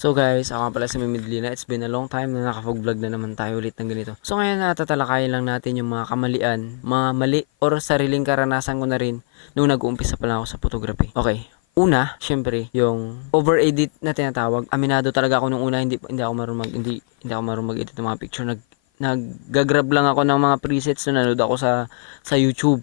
So guys, ako nga pala si Mimidlina. It's been a long time na nakapag-vlog na naman tayo ulit ng ganito. So ngayon tatalakayin lang natin yung mga kamalian, mga mali or sariling karanasan ko na rin nung nag-uumpisa pa lang ako sa photography. Okay. Una, syempre, yung over-edit na tinatawag. Aminado talaga ako nung una, hindi ako marunong mag-edit ng mga picture. Naggagrab lang ako ng mga presets na nanood ako sa YouTube.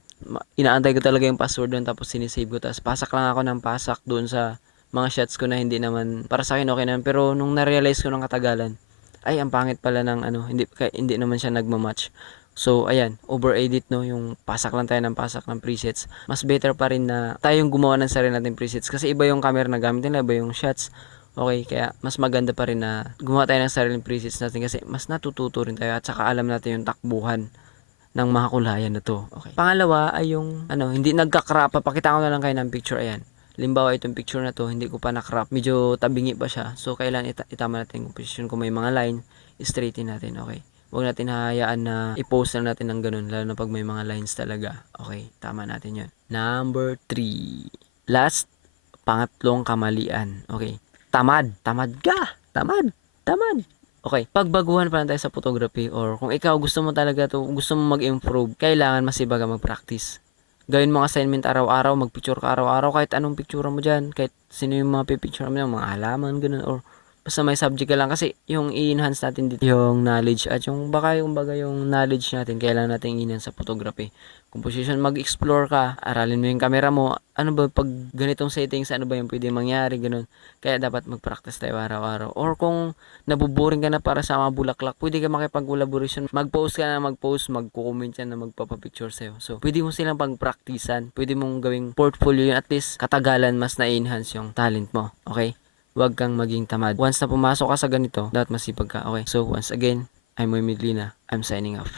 Inaantay ko talaga yung password doon, tapos sinisave ko, tapos pasak lang ako ng pasak doon sa mga shots ko na hindi naman para sa akin okay naman, pero nung na-realize ko ng katagalan, ay ang pangit pala ng hindi naman siya nagma-match. So ayan, over edit, no, yung pasak lang tayo ng pasak ng presets. Mas better pa rin na tayong gumawa ng sarili nating presets kasi iba yung camera na gamit nila, iba yung shots. Okay, kaya mas maganda pa rin na gumawa tayo ng sariling presets natin kasi mas natututo rin tayo at saka alam natin yung takbuhan ng mga kulayan na to. Okay. Pangalawa ay yung hindi nagka-crop. Papakita ko na lang kayo ng picture. Ayan. Limbawa itong picture na to, hindi ko pa na-crop. Medyo tabingi pa siya. So kailan itama natin yung position. Kung may mga line, straighten natin. Okay. Huwag natin hahayaan na i-post na natin ng ganun, lalo na pag may mga lines talaga. Okay, tama natin yun. Number 3. Last, pangatlong kamalian. Okay. Tamad. Tamad ka. Tamad. Tamad. Okay, pagbaguhan pa lang tayo sa photography, or kung ikaw gusto mo talaga to, gusto mo mag-improve, kailangan masibag ka mag-practice. Gawin mo ang assignment araw-araw, magpicture ka araw-araw, kahit anong picture mo dyan, kahit sino yung mga pipicture mo, mga halaman, ganun, or basta may subject ka lang, kasi yung i-enhance natin dito yung knowledge at yung yung knowledge natin, kailangan natin i-enhance sa photography. Composition, mag-explore ka, aralin mo yung camera mo, ano ba pag ganitong settings, ano ba yung pwede mangyari, ganun. Kaya dapat mag-practice tayo araw-araw. Or kung nabuboring ka na para sa mga bulaklak, pwede ka makipag-collaboration. Mag-post ka na mag-post, magko-comment yan na magpapapicture sa'yo. So, pwede mo silang pag-practicean. Pwede mong gawing portfolio yun. At least, katagalan, mas na-enhance yung talent mo. Okay? Huwag kang maging tamad. Once na pumasok ka sa ganito, dapat masipag ka. Okay? So, once again, I'm Moy Medlina. I'm signing off.